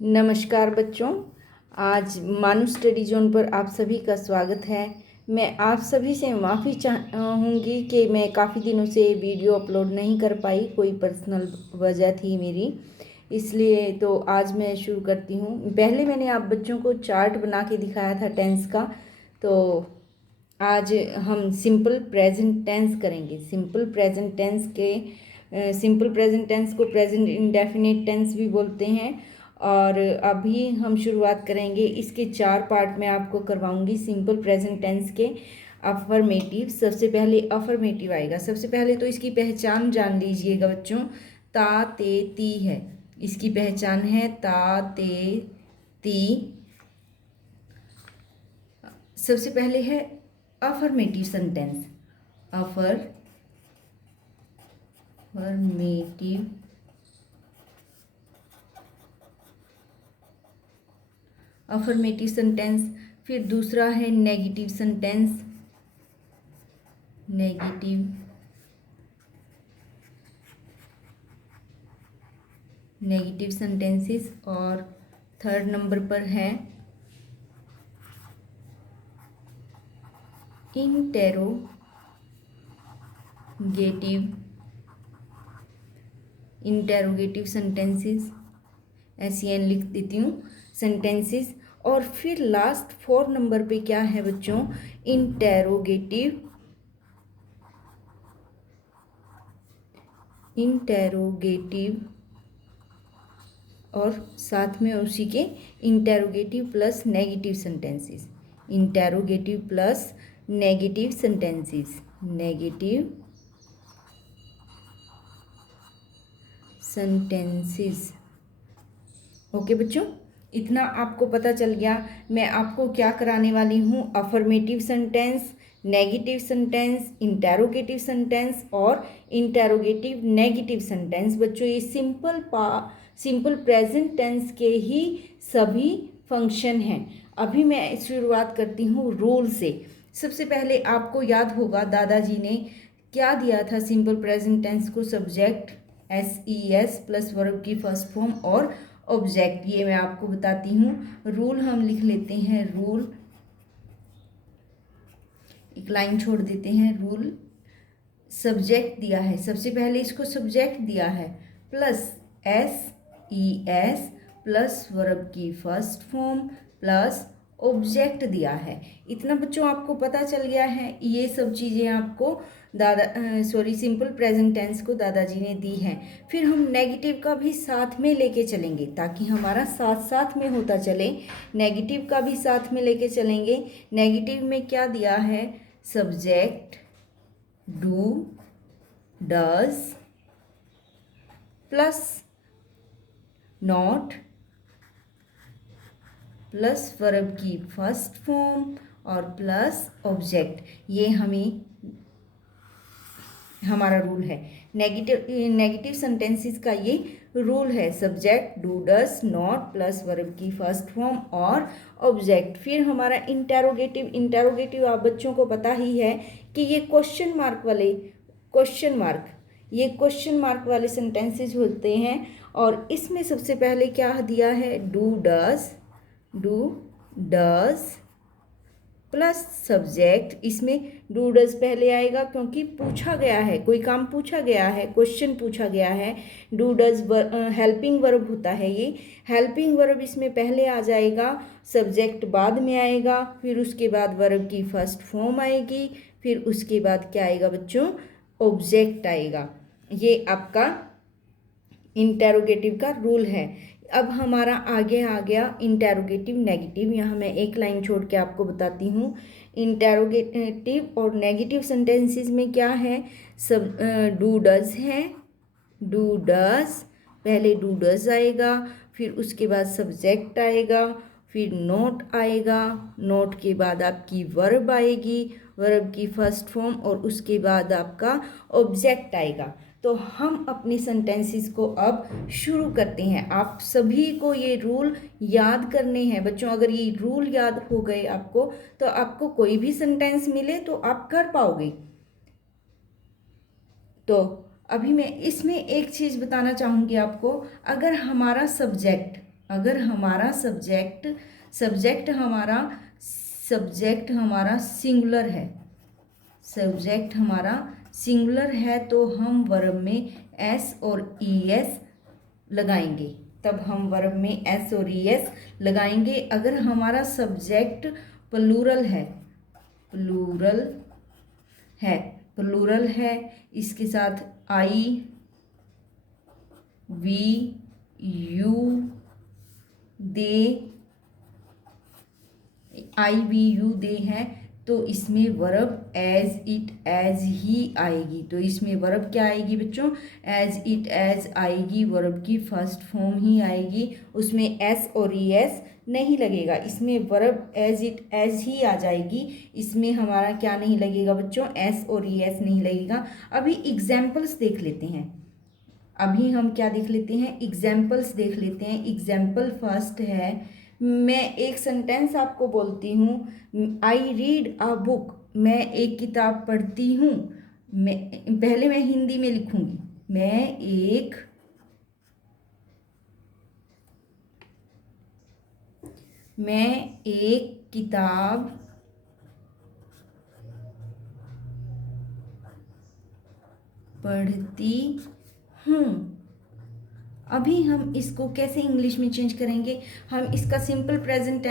नमस्कार बच्चों, आज मानू स्टडी जोन पर आप सभी का स्वागत है। मैं आप सभी से माफ़ी चाहूँगी कि मैं काफ़ी दिनों से वीडियो अपलोड नहीं कर पाई, कोई पर्सनल वजह थी मेरी, इसलिए तो आज मैं शुरू करती हूँ। पहले मैंने आप बच्चों को चार्ट बना के दिखाया था टेंस का, तो आज हम सिंपल प्रेजेंट टेंस करेंगे। सिंपल प्रेजेंट टेंस को प्रेजेंट इंडेफिनिट टेंस भी बोलते हैं। और अभी हम शुरुआत करेंगे, इसके 4 पार्ट में आपको करवाऊंगी सिंपल प्रेजेंट टेंस के। अफर्मेटिव, सबसे पहले अफर्मेटिव आएगा। सबसे पहले तो इसकी पहचान जान लीजिएगा बच्चों। ता ते ती है, इसकी पहचान है ता ते ती। सबसे पहले है अफर्मेटिव सेंटेंस। Affirmative sentence. फिर दूसरा है नेगेटिव सेंटेंस। Negative sentences. और थर्ड नंबर पर है इंटेरोगेटिव सेंटेंसेस। SEN लिख देती हूँ, सेंटेंसेस। और फिर लास्ट 4 नंबर पे क्या है बच्चों? इंटेरोगेटिव और साथ में उसी के interrogative plus negative sentences. Okay बच्चों, इतना आपको पता चल गया। मैं आपको क्या कराने वाली हूँ? Affirmative sentence, negative sentence, interrogative sentence और इंटेरोगेटिव नेगेटिव सेंटेंस। बच्चों, ये सिंपल प्रेजेंट टेंस के ही सभी फंक्शन हैं। अभी मैं शुरुआत करती हूँ रूल से। सबसे पहले आपको याद होगा दादाजी ने क्या दिया था सिंपल प्रेजेंट टेंस को? सब्जेक्ट SES प्लस वर्ब की फर्स्ट फॉर्म और ऑब्जेक्ट। ये मैं आपको बताती हूँ। रूल हम लिख लेते हैं। रूल, एक लाइन छोड़ देते हैं। रूल सब्जेक्ट दिया है, सबसे पहले इसको सब्जेक्ट दिया है प्लस SES प्लस वर्ब की फर्स्ट फॉर्म प्लस ऑब्जेक्ट दिया है। इतना बच्चों आपको पता चल गया है। ये सब चीज़ें आपको सिंपल प्रेजेंट टेंस को दादाजी ने दी हैं। फिर हम नेगेटिव का भी साथ में लेके चलेंगे ताकि हमारा साथ साथ में होता चले। नेगेटिव का भी साथ में लेके चलेंगे। नेगेटिव में क्या दिया है? Subject do does plus not plus verb की फर्स्ट फॉर्म और प्लस ऑब्जेक्ट। ये हमारा रूल है। नेगेटिव सेंटेंसेस का ये रूल है। Subject do does not plus verb की फर्स्ट फॉर्म और ऑब्जेक्ट। फिर हमारा इंटेरोगेटिव आप बच्चों को पता ही है कि ये क्वेश्चन मार्क वाले सेंटेंसेस होते हैं। और इसमें सबसे पहले क्या दिया है? Do does plus subject. इसमें डू डज पहले आएगा क्योंकि पूछा गया है, कोई काम पूछा गया है, क्वेश्चन पूछा गया है। डू डज हेल्पिंग वर्ब होता है। ये हेल्पिंग वर्ब इसमें पहले आ जाएगा, सब्जेक्ट बाद में आएगा, फिर उसके बाद वर्ब की फर्स्ट फॉर्म आएगी, फिर उसके बाद क्या आएगा बच्चों? ऑब्जेक्ट आएगा। ये आपका इंटेरोगेटिव का रूल है। अब हमारा आगे आ गया इंटेरोगेटिव नेगेटिव। यहाँ मैं एक लाइन छोड़ के आपको बताती हूँ। इंटेरोगेटिव और नेगेटिव सेंटेंसेस में क्या है? सब डू डज है। डू डज, पहले डू डज आएगा, फिर उसके बाद सब्जेक्ट आएगा, फिर नोट आएगा, नोट के बाद आपकी वर्ब आएगी, वर्ब की फर्स्ट फॉर्म और उसके बाद आपका ऑब्जेक्ट आएगा। तो हम अपनी सेंटेंसेस को अब शुरू करते हैं। आप सभी को ये रूल याद करने हैं बच्चों। अगर ये रूल याद हो गए आपको, तो आपको कोई भी सेंटेंस मिले तो आप कर पाओगे। तो अभी मैं इसमें एक चीज़ बताना चाहूँगी आपको। अगर हमारा सब्जेक्ट अगर हमारा सब्जेक्ट हमारा सिंगुलर है, सब्जेक्ट हमारा सिंगुलर है तो हम वर्ब में एस और ई एस लगाएंगे, तब हम वर्ब में एस और ई एस लगाएंगे। अगर हमारा सब्जेक्ट प्लूरल है, इसके साथ आई वी यू दे है तो इसमें वर्ब एज इट एज ही आएगी। तो इसमें वर्ब क्या आएगी बच्चों? एज इट एज आएगी, वर्ब की फर्स्ट फॉर्म ही आएगी, उसमें एस और ई एस नहीं लगेगा, इसमें वर्ब एज इट एज ही आ जाएगी। इसमें हमारा क्या नहीं लगेगा बच्चों? एस और ई एस नहीं लगेगा। अभी एग्जाम्पल्स देख लेते हैं, अभी हम क्या देख लेते हैं? एग्जाम्पल्स देख लेते हैं। एग्जाम्पल फर्स्ट है, मैं एक सेंटेंस आपको बोलती हूँ, आई रीड अ बुक, मैं एक किताब पढ़ती हूँ। पहले मैं हिंदी में लिखूंगी, मैं एक किताब पढ़ती हूँ। अभी हम इसको कैसे इंग्लिश में चेंज करेंगे? हम इसका सिंपल प्रेजेंट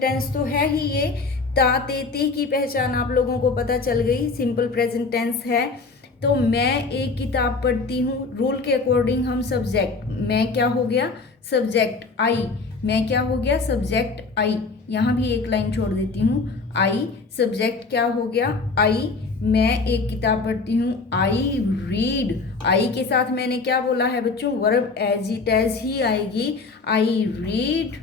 टेंस तो है ही, ये ता ते ते की पहचान आप लोगों को पता चल गई, सिंपल प्रेजेंट टेंस है। तो मैं एक किताब पढ़ती हूँ, रूल के अकॉर्डिंग हम सब्जेक्ट, मैं क्या हो गया? सब्जेक्ट आई, मैं क्या हो गया? सब्जेक्ट आई, यहाँ भी एक लाइन छोड़ देती हूँ, आई सब्जेक्ट क्या हो गया? आई, मैं एक किताब पढ़ती हूँ, आई रीड, आई के साथ मैंने क्या बोला है बच्चों? वर्ब एज इट एज ही आएगी, I read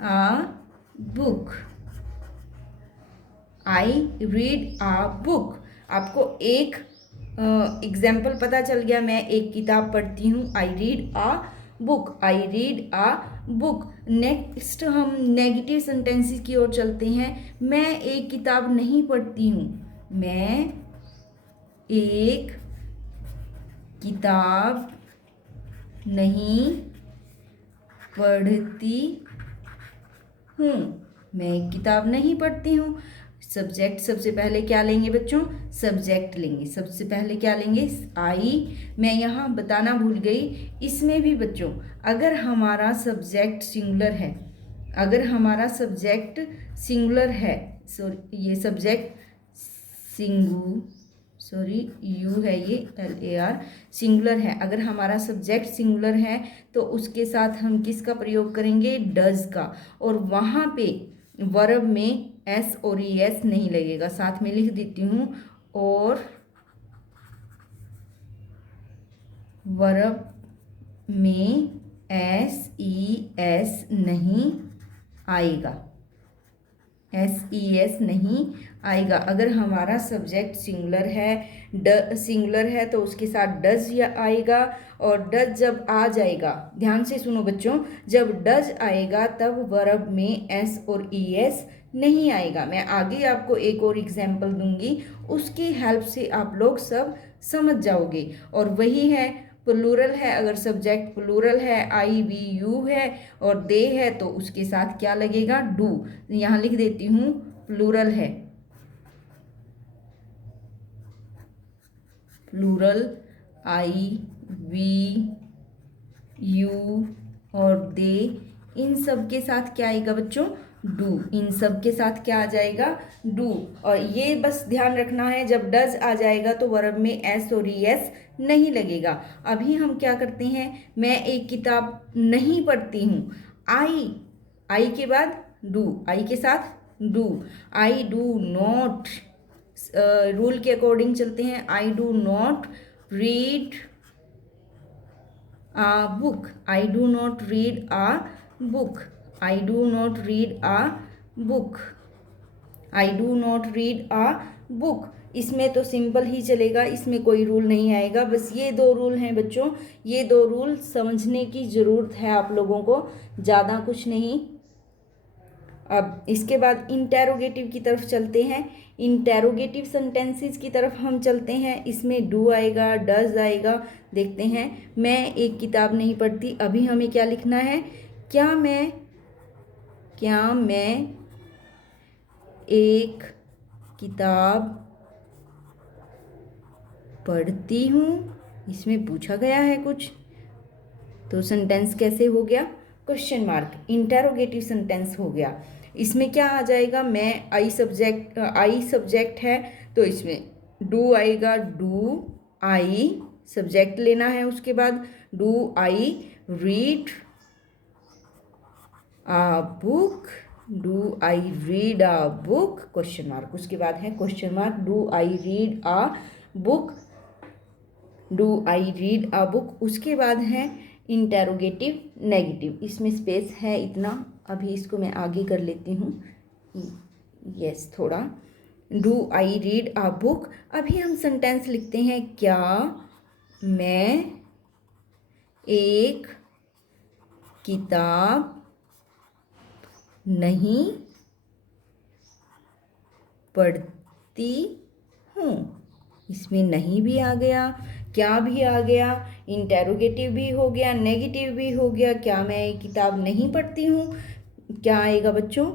a book, I read a book. आपको एक एग्जाम्पल पता चल गया, मैं एक किताब पढ़ती हूँ, आई read a book, I read a book. Next हम नेगेटिव सेंटेंसेस की ओर चलते हैं। मैं एक किताब नहीं पढ़ती हूँ, मैं एक किताब नहीं पढ़ती हूँ, मैं एक किताब नहीं पढ़ती हूँ। सब्जेक्ट सबसे पहले क्या लेंगे बच्चों? सब्जेक्ट लेंगे, सबसे पहले क्या लेंगे? आई। मैं यहाँ बताना भूल गई, इसमें भी बच्चों अगर हमारा सब्जेक्ट सिंगुलर है, अगर हमारा सब्जेक्ट सिंगुलर है, ये सब्जेक्ट यू है, ये LAR सिंगुलर है, अगर हमारा सब्जेक्ट सिंगुलर है तो उसके साथ हम किसका प्रयोग करेंगे? डज का, और वहाँ पे वर्ब में एस और ई एस नहीं लगेगा। साथ में लिख देती हूँ, और वर्ब में एस ई एस नहीं आएगा, एस ई एस नहीं आएगा। अगर हमारा सब्जेक्ट सिंगुलर है तो उसके साथ डज आएगा, और डज जब आ जाएगा, ध्यान से सुनो बच्चों, जब डज आएगा तब वर्ब में एस और ई एस नहीं आएगा। मैं आगे आपको एक और एग्जाम्पल दूंगी, उसकी हेल्प से आप लोग सब समझ जाओगे। और वही है, प्लूरल है, अगर सब्जेक्ट प्लूरल है, आई वी यू है और दे है, तो उसके साथ क्या लगेगा? डू। यहाँ लिख देती हूँ, प्लूरल है, प्लूरल आई वी यू और दे, इन सब के साथ क्या आएगा बच्चों? डू। इन सब के साथ क्या आ जाएगा? डू। और ये बस ध्यान रखना है, जब डज आ जाएगा तो वर्ब में एस और ई एस नहीं लगेगा। अभी हम क्या करते हैं? मैं एक किताब नहीं पढ़ती हूँ, आई के बाद डू, आई के साथ do, I do not, rule के अकॉर्डिंग चलते हैं, I do not read a book, I do not read a book, I do not read a book, I do not read a book। इसमें तो simple ही चलेगा, इसमें कोई rule नहीं आएगा। बस ये दो रूल हैं बच्चों, ये दो रूल समझने की ज़रूरत है आप लोगों को, ज़्यादा कुछ नहीं। अब इसके बाद इंटेरोगेटिव की तरफ चलते हैं। इंटेरोगेटिव सेंटेंसेस की तरफ हम चलते हैं। इसमें डू आएगा, डज आएगा। देखते हैं। मैं एक किताब नहीं पढ़ती। अभी हमें क्या लिखना है? क्या मैं एक किताब पढ़ती हूँ? इसमें पूछा गया है कुछ, तो सेंटेंस कैसे हो गया? क्वेश्चन मार्क, इंटेरोगेटिव सेंटेंस हो गया। इसमें क्या आ जाएगा? मैं, आई सब्जेक्ट है, तो इसमें डू आएगा। डू आई सब्जेक्ट लेना है। उसके बाद do I read a book, do I read a book, question mark. उसके बाद है question mark, do I read a book, do I read a book. उसके बाद है इंटेरोगेटिव नेगेटिव। इसमें स्पेस है इतना, अभी इसको मैं आगे कर लेती हूँ। यस, थोड़ा। Do I read a book. अभी हम सेंटेंस लिखते हैं, क्या मैं एक किताब नहीं पढ़ती हूँ। इसमें नहीं भी आ गया, क्या भी आ गया, इंटेरोगेटिव भी हो गया, नेगेटिव भी हो गया। क्या मैं एक किताब नहीं पढ़ती हूँ, क्या आएगा बच्चों?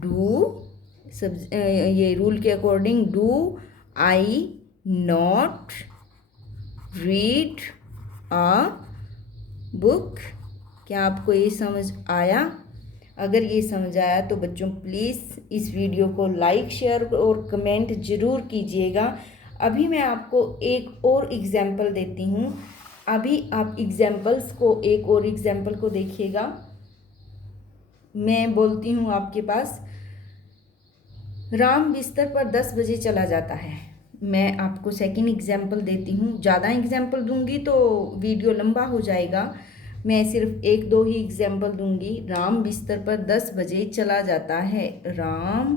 डू ये रूल के according, do I not read a book. क्या आपको ये समझ आया? अगर ये समझ आया तो बच्चों प्लीज़ इस वीडियो को लाइक, शेयर और कमेंट ज़रूर कीजिएगा। अभी मैं आपको एक और एग्जाम्पल देती हूँ। अभी आप एक और एग्जाम्पल को देखिएगा। मैं बोलती हूँ आपके पास, राम बिस्तर पर 10 बजे चला जाता है। मैं आपको सेकंड एग्जाम्पल देती हूँ। ज़्यादा एग्जाम्पल दूंगी तो वीडियो लंबा हो जाएगा। मैं सिर्फ एक दो ही एग्जाम्पल दूंगी। राम बिस्तर पर 10 बजे चला जाता है। राम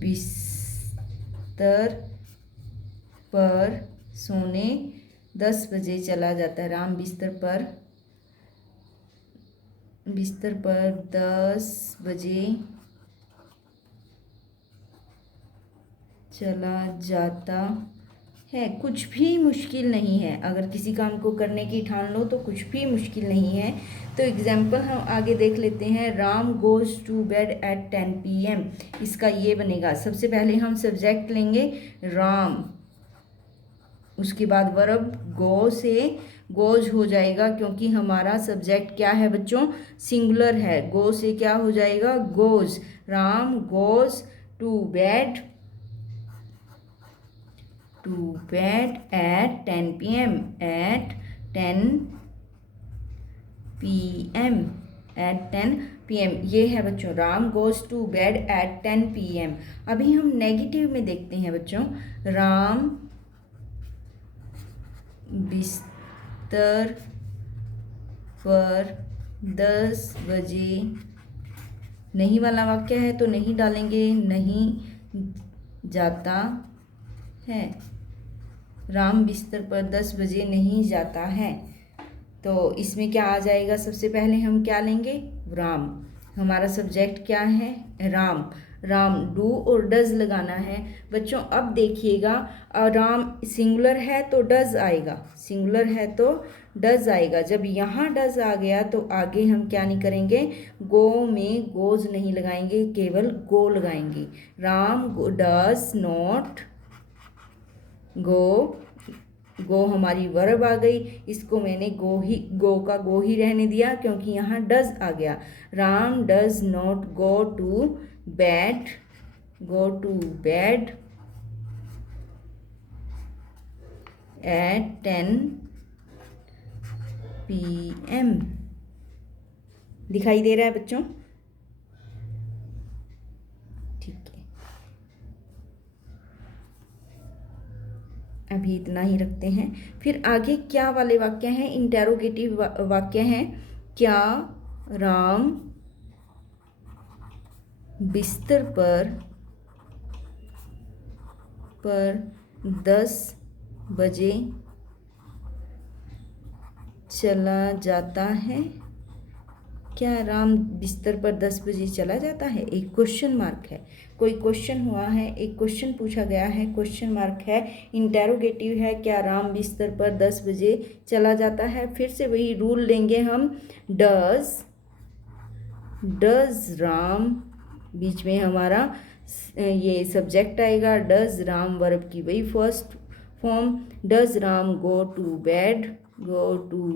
बिस्तर पर सोने 10 बजे चला जाता है। राम बिस्तर पर 10 बजे चला जाता है। कुछ भी मुश्किल नहीं है। अगर किसी काम को करने की ठान लो तो कुछ भी मुश्किल नहीं है। तो एग्जाम्पल हम आगे देख लेते हैं। Ram goes to bed at 10 PM। इसका ये बनेगा, सबसे पहले हम सब्जेक्ट लेंगे राम, उसके बाद वर्ब गो से गोज हो जाएगा, क्योंकि हमारा सब्जेक्ट क्या है बच्चों? सिंगुलर है। गो से क्या हो जाएगा? Goes. Ram goes to bed at 10 PM at 10 PM at 10 PM। ये है बच्चों, Ram goes to bed at 10 PM। अभी हम नेगेटिव में देखते हैं बच्चों। राम बिस्तर पर 10 बजे, नहीं वाला वाक्य है तो नहीं डालेंगे, नहीं जाता है। राम बिस्तर पर 10 बजे नहीं जाता है। तो इसमें क्या आ जाएगा? सबसे पहले हम क्या लेंगे? राम। हमारा सब्जेक्ट क्या है? राम। राम, डू और डज लगाना है बच्चों। अब देखिएगा, राम सिंगुलर है तो डज आएगा, सिंगुलर है तो डज आएगा। जब यहाँ डज आ गया तो आगे हम क्या नहीं करेंगे? गो में गोज नहीं लगाएंगे, केवल गो लगाएंगे। राम डज नॉट गो हमारी वर्ब आ गई। इसको मैंने गो का गो ही रहने दिया, क्योंकि यहाँ डज आ गया। Ram does not go to bed at 10 PM। दिखाई दे रहा है बच्चों? ठीक है, अभी इतना ही रखते हैं। फिर आगे क्या वाले वाक्य हैं? इंटेरोगेटिव वाक्य हैं। क्या राम बिस्तर पर 10 बजे चला जाता है? क्या राम बिस्तर पर 10 बजे चला जाता है? एक क्वेश्चन मार्क है, कोई क्वेश्चन हुआ है, एक क्वेश्चन पूछा गया है, क्वेश्चन मार्क है, इंटेरोगेटिव है, क्या राम बिस्तर पर 10 बजे चला जाता है? फिर से वही रूल लेंगे हम, डज राम, बीच में हमारा ये सब्जेक्ट आएगा, डज राम वर्ब की वही first form, does Ram go to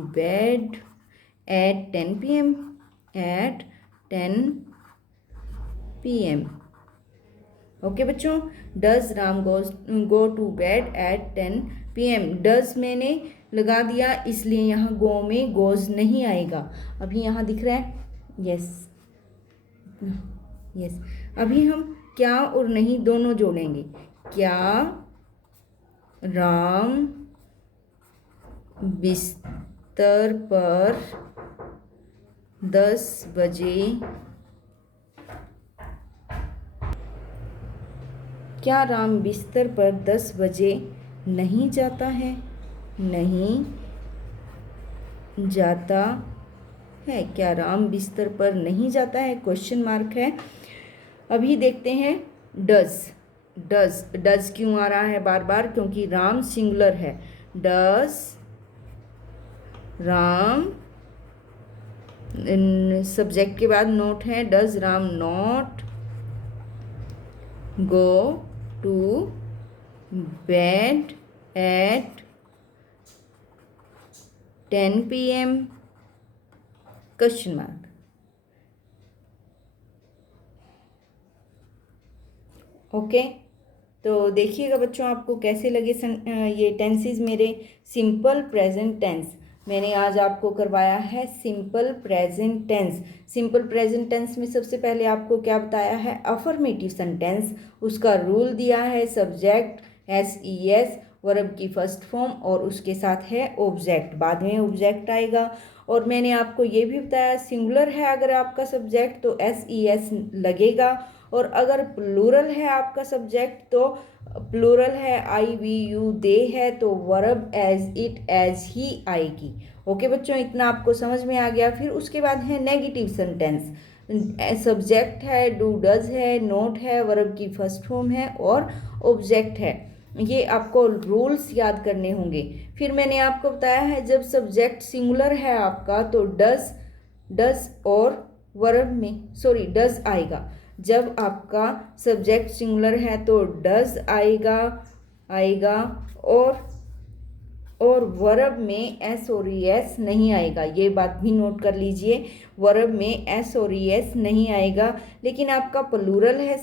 bed at 10 PM, at 10 PM। Okay बच्चों, does Ram go to bed at 10 PM। Does मैंने लगा दिया, इसलिए यहाँ गो में गोज नहीं आएगा। अभी यहाँ दिख रहा है, यस। अभी हम क्या और नहीं दोनों जोड़ेंगे। क्या राम बिस्तर पर 10 बजे, क्या राम बिस्तर पर 10 बजे नहीं जाता है? नहीं जाता है। क्या राम बिस्तर पर नहीं जाता है? क्वेश्चन मार्क है। अभी देखते हैं डज क्यों आ रहा है बार बार? क्योंकि राम सिंगुलर है। डज राम, सब्जेक्ट के बाद नोट है, does Ram not go to bed at 10 PM? Question mark. Okay, तो देखिएगा बच्चों आपको कैसे लगे ये टेंसेस मेरे। सिंपल प्रेजेंट टेंस मैंने आज आपको करवाया है, simple present tense. Simple present tense में सबसे पहले आपको क्या बताया है? Affirmative sentence. उसका रूल दिया है, सब्जेक्ट SES, वर्ब की फर्स्ट फॉर्म और उसके साथ है ऑब्जेक्ट, बाद में ऑब्जेक्ट आएगा। और मैंने आपको ये भी बताया, सिंगुलर है अगर आपका सब्जेक्ट तो SES लगेगा, और अगर प्लूरल है आपका सब्जेक्ट तो प्लूरल है, I we you they है तो वर्ब एज इट एज ही आएगी। ओके बच्चों, इतना आपको समझ में आ गया। फिर उसके बाद है नेगेटिव सेंटेंस। सब्जेक्ट है, डू डज है, नोट है, वर्ब की फर्स्ट फॉर्म है और ऑब्जेक्ट है। ये आपको रूल्स याद करने होंगे। फिर मैंने आपको बताया है, जब सब्जेक्ट सिंगुलर है आपका तो डज और वर्ब में डज आएगा। जब आपका सब्जेक्ट सिंगुलर है तो डज आएगा और वर्ब में S और ES नहीं आएगा। ये बात भी नोट कर लीजिए, वर्ब में S और ES नहीं आएगा। लेकिन आपका प्लूरल है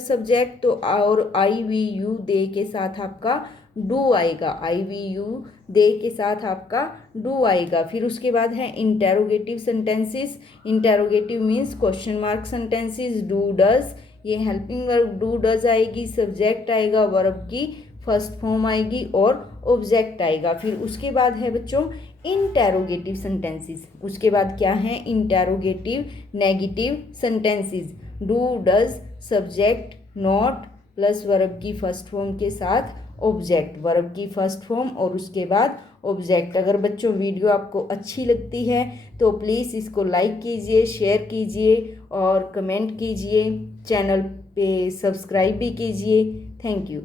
सब्जेक्ट तो और I we you they के साथ आपका डू आएगा, I we you they के साथ आपका डू आएगा। फिर उसके बाद है interrogative sentences. Interrogative means question mark sentences. Do does, ये हेल्पिंग वर्ब डू डज आएगी, सब्जेक्ट आएगा, वर्ब की फर्स्ट फॉर्म आएगी और ऑब्जेक्ट आएगा। फिर उसके बाद है बच्चों इंटेरोगेटिव सेंटेंसेस। उसके बाद क्या है? Interrogative negative sentences. Do does, subject not plus verb की फर्स्ट फॉर्म के साथ ऑब्जेक्ट, वर्ब की फर्स्ट फॉर्म और उसके बाद ऑब्जेक्ट। अगर बच्चों वीडियो आपको अच्छी लगती है तो प्लीज़ इसको लाइक कीजिए, शेयर कीजिए और कमेंट कीजिए, चैनल पे सब्सक्राइब भी कीजिए। Thank you.